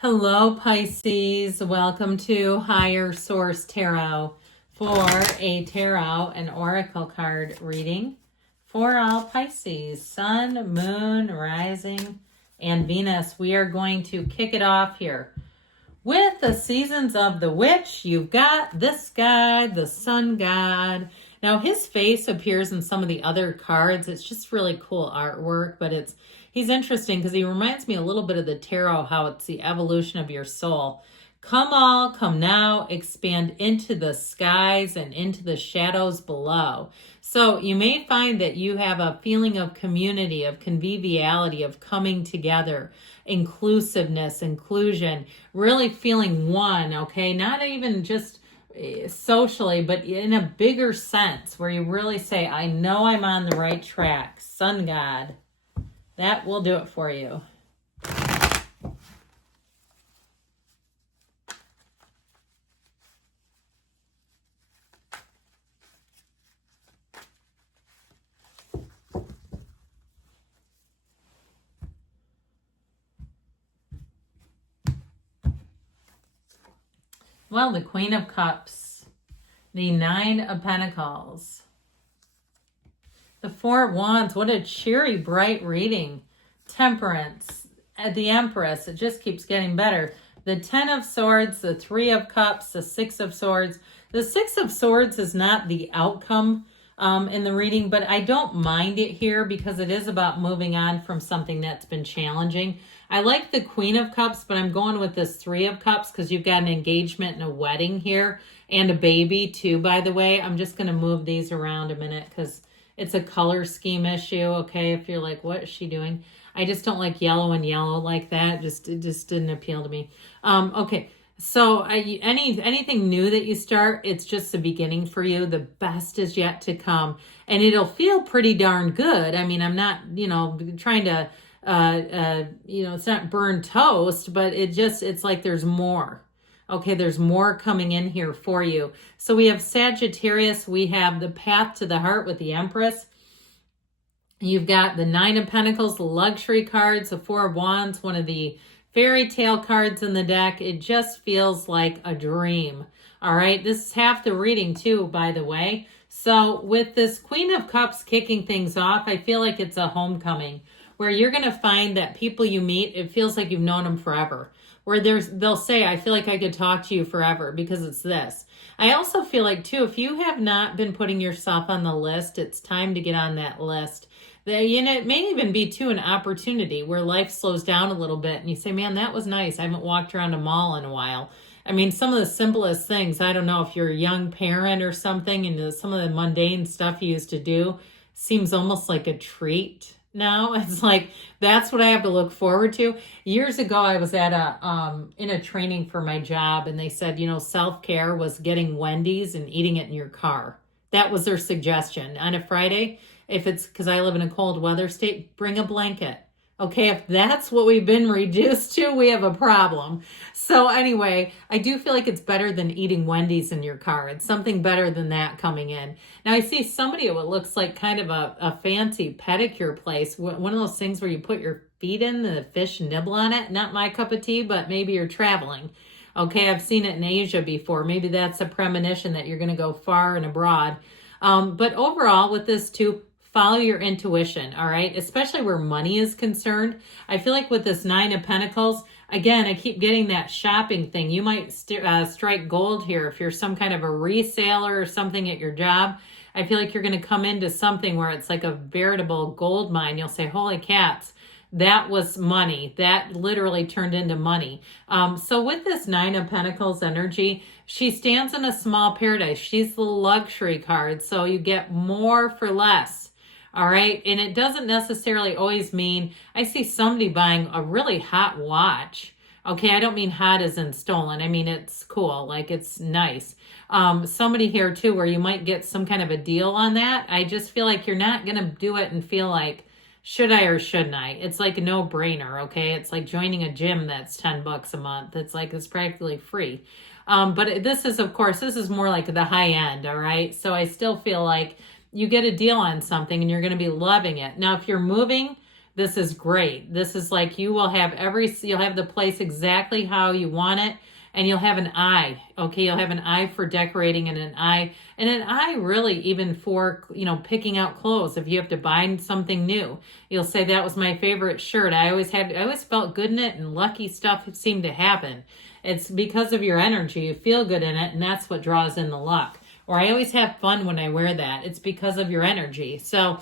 Hello, Pisces. Welcome to Higher Source Tarot for a tarot and oracle card reading for all Pisces, Sun, Moon, Rising, and Venus. We are going to kick it off here with the seasons of the witch. You've got this guy, the sun god. Now his face appears in some of the other cards. It's just really cool artwork, but he's interesting because he reminds me a little bit of the tarot, how it's the evolution of your soul. Come all, come now, expand into the skies and into the shadows below. So you may find that you have a feeling of community, of conviviality, of coming together, inclusiveness, inclusion, really feeling one, okay? Not even just socially, but in a bigger sense where you really say, I know I'm on the right track. Sun God, that will do it for you. Well, the Queen of Cups, the Nine of Pentacles, the Four of Wands. What a cheery, bright reading. Temperance, the Empress. It just keeps getting better. The Ten of Swords, the Three of Cups, the Six of Swords. The Six of Swords is not the outcome in the reading, but I don't mind it here because it is about moving on from something that's been challenging. I like the Queen of Cups, but I'm going with this Three of Cups because you've got an engagement and a wedding here and a baby too, by the way. I'm just going to move these around a minute because it's a color scheme issue, okay? If you're like, what is she doing? I just don't like yellow and yellow like that. It just didn't appeal to me. Okay, so anything new that you start, it's just the beginning for you. The best is yet to come. And it'll feel pretty darn good. I mean, I'm not, trying to... it's not burnt toast, but it's like there's more. Okay, there's more coming in here for you. So we have Sagittarius. We have the Path to the Heart with the Empress. You've got the Nine of Pentacles, the luxury cards, the Four of Wands, one of the fairy tale cards in the deck. It just feels like a dream. All right, this is half the reading too, by the way. So with this Queen of Cups kicking things off, I feel like it's a homecoming, where you're going to find that people you meet, it feels like you've known them forever. Where they'll say, I feel like I could talk to you forever because it's this. I also feel like, too, if you have not been putting yourself on the list, it's time to get on that list. It may even be, too, an opportunity where life slows down a little bit and you say, man, that was nice. I haven't walked around a mall in a while. I mean, some of the simplest things, I don't know if you're a young parent or something and some of the mundane stuff you used to do seems almost like a treat. Now it's like, that's what I have to look forward to. Years ago, I was at in a training for my job and they said, self-care was getting Wendy's and eating it in your car. That was their suggestion. On a Friday, if it's because I live in a cold weather state, bring a blanket. Okay, if that's what we've been reduced to, we have a problem. So anyway, I do feel like it's better than eating Wendy's in your car. It's something better than that coming in. Now I see somebody at what looks like kind of a fancy pedicure place. One of those things where you put your feet in, the fish nibble on it. Not my cup of tea, but maybe you're traveling. Okay, I've seen it in Asia before. Maybe that's a premonition that you're going to go far and abroad. But overall with this too, follow your intuition, all right? Especially where money is concerned. I feel like with this Nine of Pentacles, again, I keep getting that shopping thing. You might strike gold here if you're some kind of a reseller or something at your job. I feel like you're going to come into something where it's like a veritable gold mine. You'll say, holy cats, that was money. That literally turned into money. So with this Nine of Pentacles energy, she stands in a small paradise. She's the luxury card. So you get more for less. All right. And it doesn't necessarily always mean, I see somebody buying a really hot watch. Okay. I don't mean hot as in stolen. I mean, it's cool. Like it's nice. Somebody here too, where you might get some kind of a deal on that. I just feel like you're not going to do it and feel like, should I or shouldn't I? It's like a no-brainer. Okay. It's like joining a gym that's $10 a month. It's like, it's practically free. But this is, of course, this is more like the high end. All right. So I still feel like you get a deal on something and you're going to be loving it. Now, if you're moving, this is great. This is like you'll have the place exactly how you want it, and you'll have an eye. Okay, you'll have an eye for decorating and an eye really even for, picking out clothes. If you have to buy something new, you'll say that was my favorite shirt. I always felt good in it, and lucky stuff seemed to happen. It's because of your energy. You feel good in it, and that's what draws in the luck. Or I always have fun when I wear that. It's because of your energy. So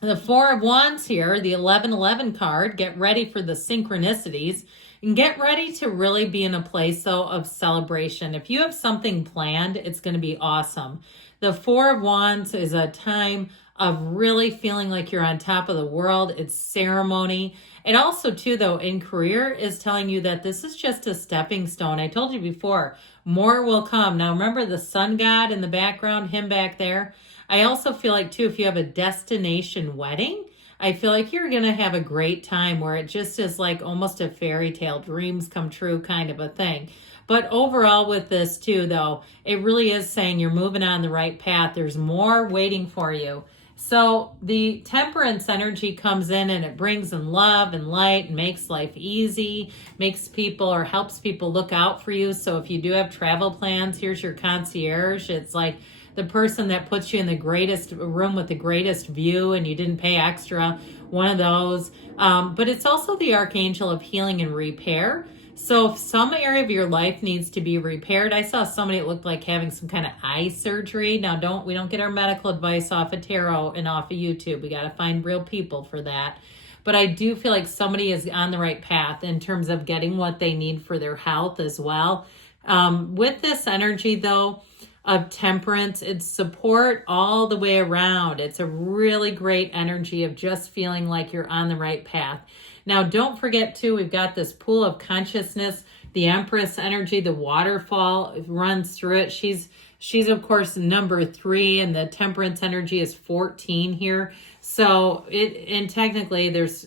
the Four of Wands here, the 1111 card, get ready for the synchronicities and get ready to really be in a place, though, of celebration. If you have something planned, it's going to be awesome. The Four of Wands is a time of really feeling like you're on top of the world. It's ceremony. It also, too, though, in career is telling you that this is just a stepping stone. I told you before, more will come. Now, remember the sun god in the background, him back there? I also feel like, too, if you have a destination wedding, I feel like you're going to have a great time where it just is like almost a fairy tale, dreams come true kind of a thing. But overall with this, too, though, it really is saying you're moving on the right path. There's more waiting for you. So the temperance energy comes in and it brings in love and light and makes life easy, makes people or helps people look out for you. So if you do have travel plans, here's your concierge. It's like the person that puts you in the greatest room with the greatest view and you didn't pay extra, one of those. But it's also the archangel of healing and repair. So if some area of your life needs to be repaired, I saw somebody that looked like having some kind of eye surgery. Now, we don't get our medical advice off of tarot and off of YouTube. We got to find real people for that. But I do feel like somebody is on the right path in terms of getting what they need for their health as well. With this energy, though, of temperance, it's support all the way around. It's a really great energy of just feeling like you're on the right path. Now, don't forget, too, we've got this pool of consciousness, the Empress energy, the waterfall runs through it. She's of course, number 3, and the temperance energy is 14 here. So, technically, there's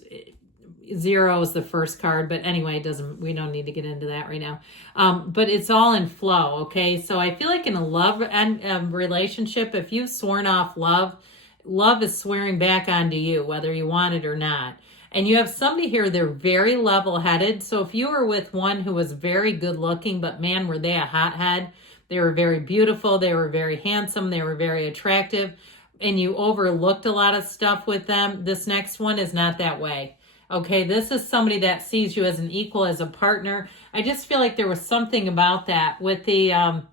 0 is the first card, but anyway, we don't need to get into that right now. But it's all in flow, okay? So I feel like in a love and relationship, if you've sworn off love is swearing back onto you, whether you want it or not. And you have somebody here, they're very level-headed. So if you were with one who was very good-looking, but man, were they a hothead. They were very beautiful. They were very handsome. They were very attractive. And you overlooked a lot of stuff with them. This next one is not that way. Okay, this is somebody that sees you as an equal, as a partner. I just feel like there was something about that with the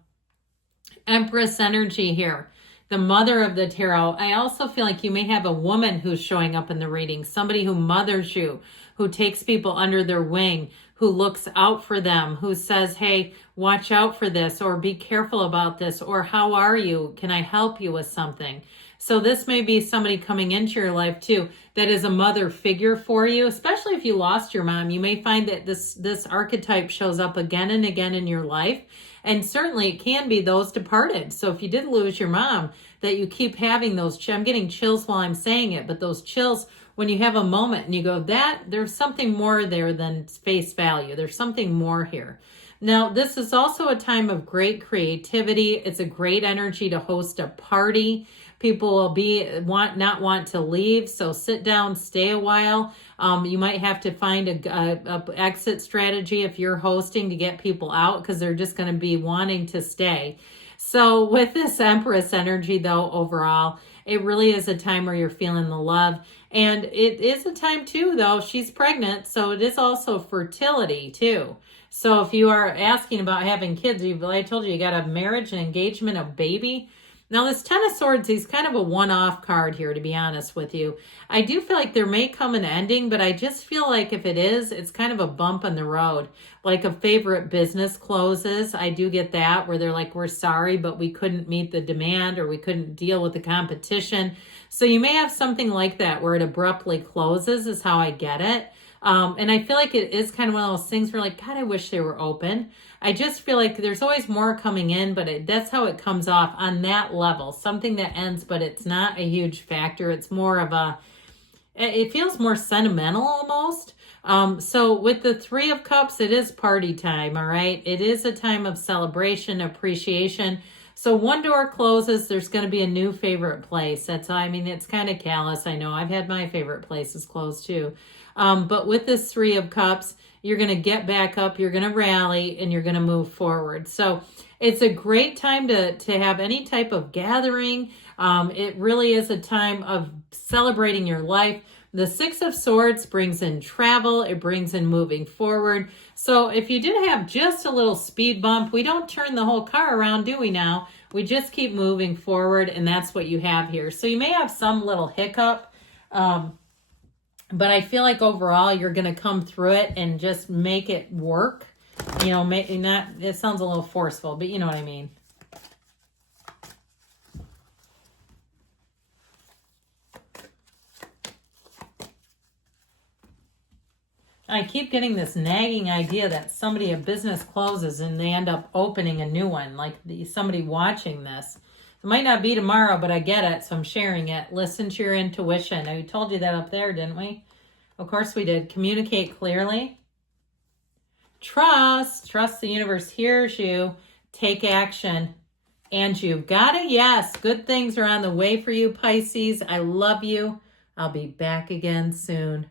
Empress energy here. The mother of the tarot. I also feel like you may have a woman who's showing up in the reading, somebody who mothers you, who takes people under their wing, who looks out for them, who says, hey, watch out for this, or be careful about this, or how are you? Can I help you with something? So this may be somebody coming into your life too that is a mother figure for you, especially if you lost your mom. You may find that this archetype shows up again and again in your life. And certainly it can be those departed. So if you did lose your mom, that you keep having those, I'm getting chills while I'm saying it, but those chills when you have a moment and you go, there's something more there than face value. There's something more here. Now, this is also a time of great creativity. It's a great energy to host a party. People will not want to leave, so sit down, stay a while. You might have to find a exit strategy if you're hosting to get people out because they're just going to be wanting to stay. So with this Empress energy, though, overall, it really is a time where you're feeling the love. And it is a time, too, though, she's pregnant, so it is also fertility, too. So if you are asking about having kids, I told you got a marriage, an engagement, a baby. Now, this Ten of Swords, he's kind of a one-off card here, to be honest with you. I do feel like there may come an ending, but I just feel like if it is, it's kind of a bump in the road. Like a favorite business closes. I do get that, where they're like, we're sorry, but we couldn't meet the demand or we couldn't deal with the competition. So you may have something like that where it abruptly closes is how I get it. And I feel like it is kind of one of those things where like, God, I wish they were open. I just feel like there's always more coming in, but that's how it comes off on that level. Something that ends, but it's not a huge factor. It's more of it feels more sentimental almost. So with the Three of Cups, it is party time, all right? It is a time of celebration, appreciation. So one door closes, there's going to be a new favorite place. I mean, it's kind of callous. I know I've had my favorite places closed too. But with this Three of Cups, you're going to get back up, you're going to rally, and you're going to move forward. So it's a great time to have any type of gathering. It really is a time of celebrating your life. The Six of Swords brings in travel. It brings in moving forward. So if you did have just a little speed bump, we don't turn the whole car around, do we now? We just keep moving forward, and that's what you have here. So you may have some little hiccup, but I feel like overall you're going to come through it and just make it work. You know, it sounds a little forceful, but you know what I mean. I keep getting this nagging idea that a business closes and they end up opening a new one, like somebody watching this. It might not be tomorrow, but I get it, so I'm sharing it. Listen to your intuition. We told you that up there, didn't we? Of course we did. Communicate clearly. Trust the universe hears you. Take action. And you've got it. Yes, good things are on the way for you, Pisces. I love you. I'll be back again soon.